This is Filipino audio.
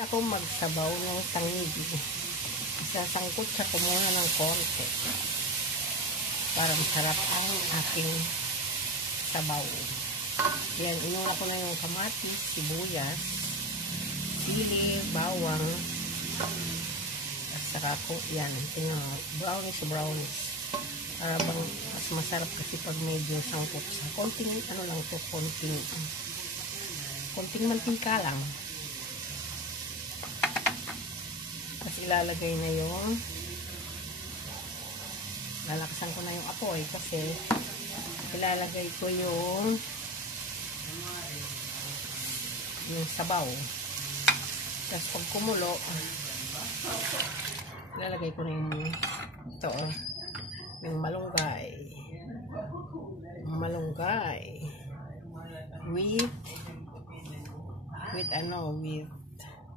Ngayon ako magsabaw ng tangi. Isasangkot siya ko muna ng konti para masarap ang aking sabaw. Yan, inuna ko na yung kamatis, sibuyas, sili, bawang, at saka ko, yan, brownies. Para bang mas masarap kasi pag medyo sangkot sa konting, ano lang to, konting mantika lang. Tapos ilalagay na yung, lalakasan ko na yung apoy kasi ilalagay ko yung sabaw. Tapos pag kumulo, ilalagay ko na yung ito, yung malunggay with